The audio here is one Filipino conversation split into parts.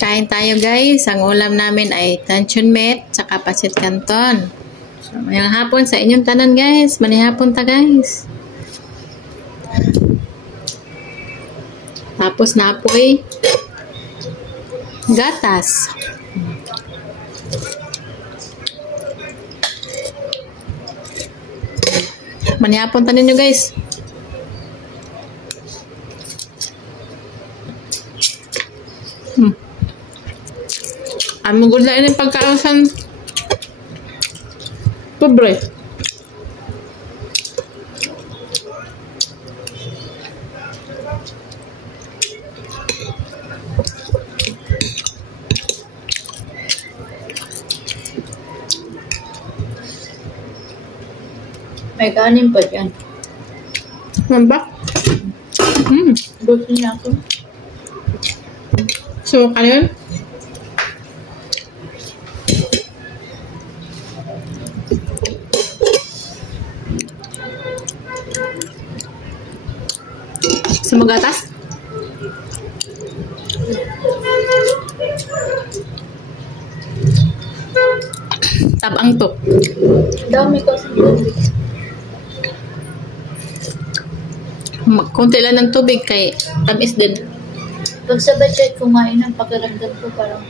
Kain tayo guys. Ang ulam namin ay tanchon met tsaka pasit canton. So, mayang hapon sa inyong tanan guys. Manihapon ta guys. Tapos napoy gatas. Manihapon ta ninyo guys. Ang magudlain ng pagkaasan pobre. May kanin pa dyan. Ano ba? Gusto niya ako. So, kanin? Sa mga gatas? Tabang to. Dami ko sa tubig. Kunti lang ng tubig kay tamis din. Pag sa budget kumain ng pakiramdam ko parang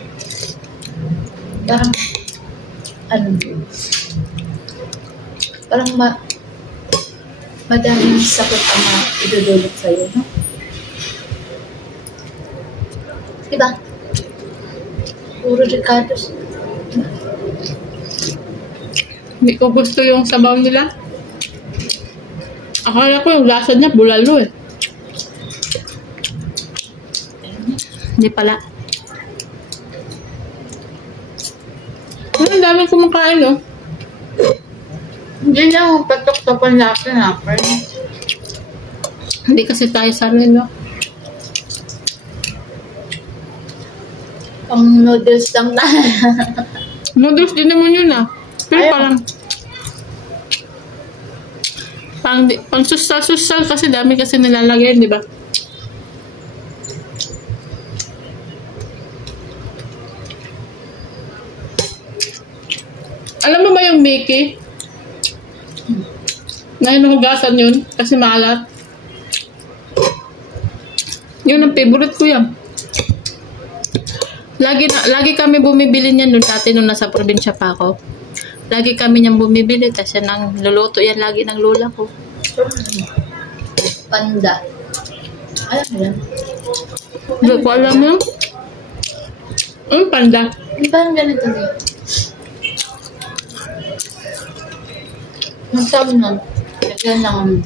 ano, parang madaming sakit ang idudulot sa'yo, no? Diba? Puro Ricardo's. Hindi ko gusto yung sabaw nila. Akala ko yung lasa niya bulalo eh. Hindi pala. Ang dami kumakain no? Hindi na akong patok-topan natin pero Hindi kasi tayo sa amin no? pang noodles lang na. Noodles din naman yun ah. Pero Ayaw. pang susal-susal kasi dami kasi nilalagyan, di ba? Alam mo ba yung Mickey? Na hinuhugasan yun kasi maalat. Yun ang favorite ko yan. Lagi kami bumibili niyan nung dati nung nasa probinsya pa ako. Lagi kami niyang bumibili kasi nang luluto yan lagi ng lola ko. Panda. Alam mo yan? Hindi ko alam yun. Panda. Hindi parang ganito din. Ang sabi nun, lagyan lang